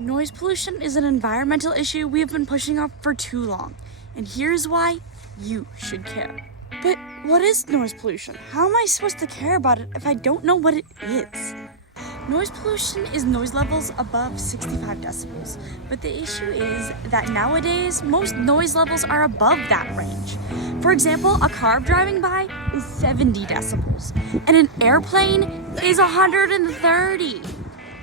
Noise pollution is an environmental issue we have been pushing off for too long, and here's why you should care. But what is noise pollution? How am I supposed to care about it if I don't know what it is? Noise pollution is noise levels above 65 decibels, but the issue is that nowadays most noise levels are above that range. For example, a car driving by is 70 decibels, and an airplane is 130.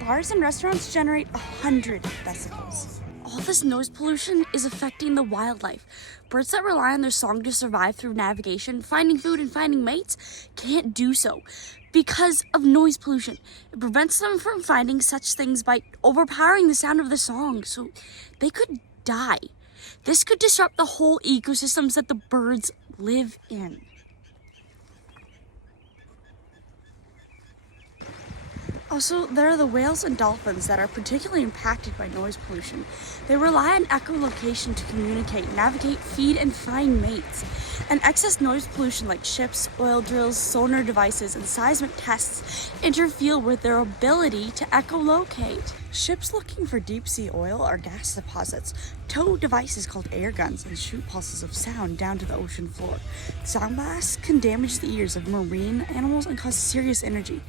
Bars and restaurants generate 100 decibels. All this noise pollution is affecting the wildlife. Birds that rely on their song to survive through navigation, finding food, and finding mates can't do so because of noise pollution. It prevents them from finding such things by overpowering the sound of the song, so they could die. This could disrupt the whole ecosystems that the birds live in. Also, there are the whales and dolphins that are particularly impacted by noise pollution. They rely on echolocation to communicate, navigate, feed, and find mates. And excess noise pollution like ships, oil drills, sonar devices, and seismic tests interfere with their ability to echolocate. Ships looking for deep-sea oil or gas deposits tow devices called air guns and shoot pulses of sound down to the ocean floor. Sound blasts can damage the ears of marine animals and cause serious injury.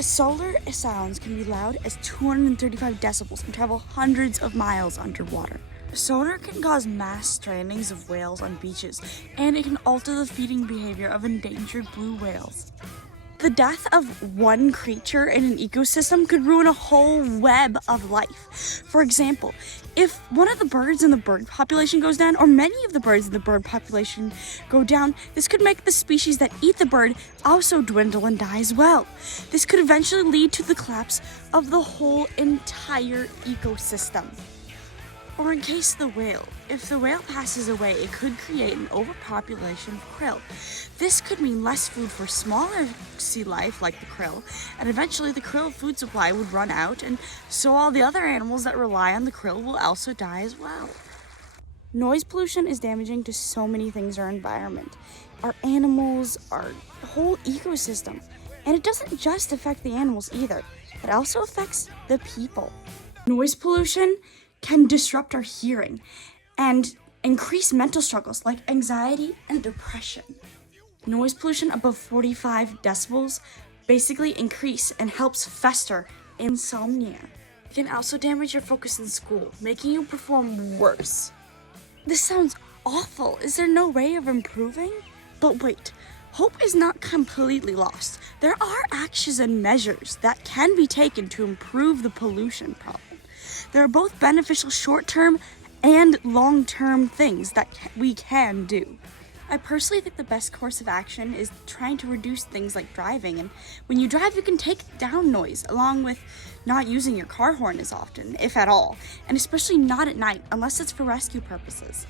Solar sounds can be loud as 235 decibels and travel hundreds of miles underwater. Sonar can cause mass strandings of whales on beaches, and it can alter the feeding behavior of endangered blue whales. The death of one creature in an ecosystem could ruin a whole web of life. For example, if one of the birds in the bird population goes down, or many of the birds in the bird population go down, this could make the species that eat the bird also dwindle and die as well. This could eventually lead to the collapse of the whole entire ecosystem. Or in case of the whale, if the whale passes away, it could create an overpopulation of krill. This could mean less food for smaller sea life like the krill, and eventually the krill food supply would run out, and so all the other animals that rely on the krill will also die as well. Noise pollution is damaging to so many things in our environment, our animals, our whole ecosystem. And it doesn't just affect the animals either, it also affects the people. Noise pollution can disrupt our hearing and increase mental struggles like anxiety and depression. Noise pollution above 45 decibels basically increase and helps fester insomnia. It can also damage your focus in school, making you perform worse. This sounds awful. Is there no way of improving? But wait, hope is not completely lost. There are actions and measures that can be taken to improve the pollution problem. There are both beneficial short-term and long-term things that we can do. I personally think the best course of action is trying to reduce things like driving. And when you drive, you can take down noise, along with not using your car horn as often, if at all, and especially not at night, unless it's for rescue purposes.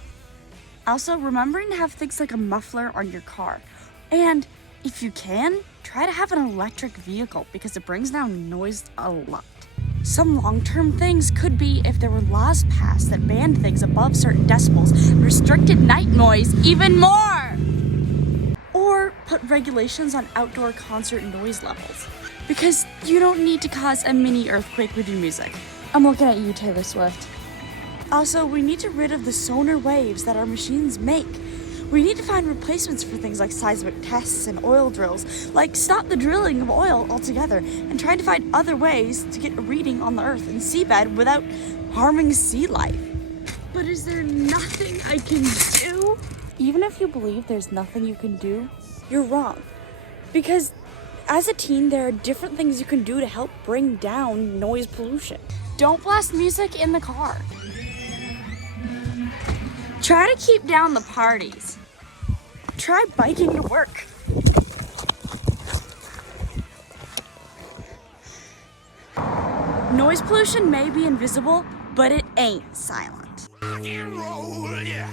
Also, remembering to have things like a muffler on your car. And if you can, try to have an electric vehicle because it brings down noise a lot. Some long-term things could be if there were laws passed that banned things above certain decibels and restricted night noise even more. Or put regulations on outdoor concert noise levels. Because you don't need to cause a mini earthquake with your music. I'm looking at you, Taylor Swift. Also, we need to get rid of the sonar waves that our machines make. We need to find replacements for things like seismic tests and oil drills, like stop the drilling of oil altogether and try to find other ways to get a reading on the earth and seabed without harming sea life. But is there nothing I can do? Even if you believe there's nothing you can do, you're wrong. Because as a teen, there are different things you can do to help bring down noise pollution. Don't blast music in the car. Try to keep down the parties. Try biking to work. Noise pollution may be invisible, but it ain't silent. Rock and roll, yeah.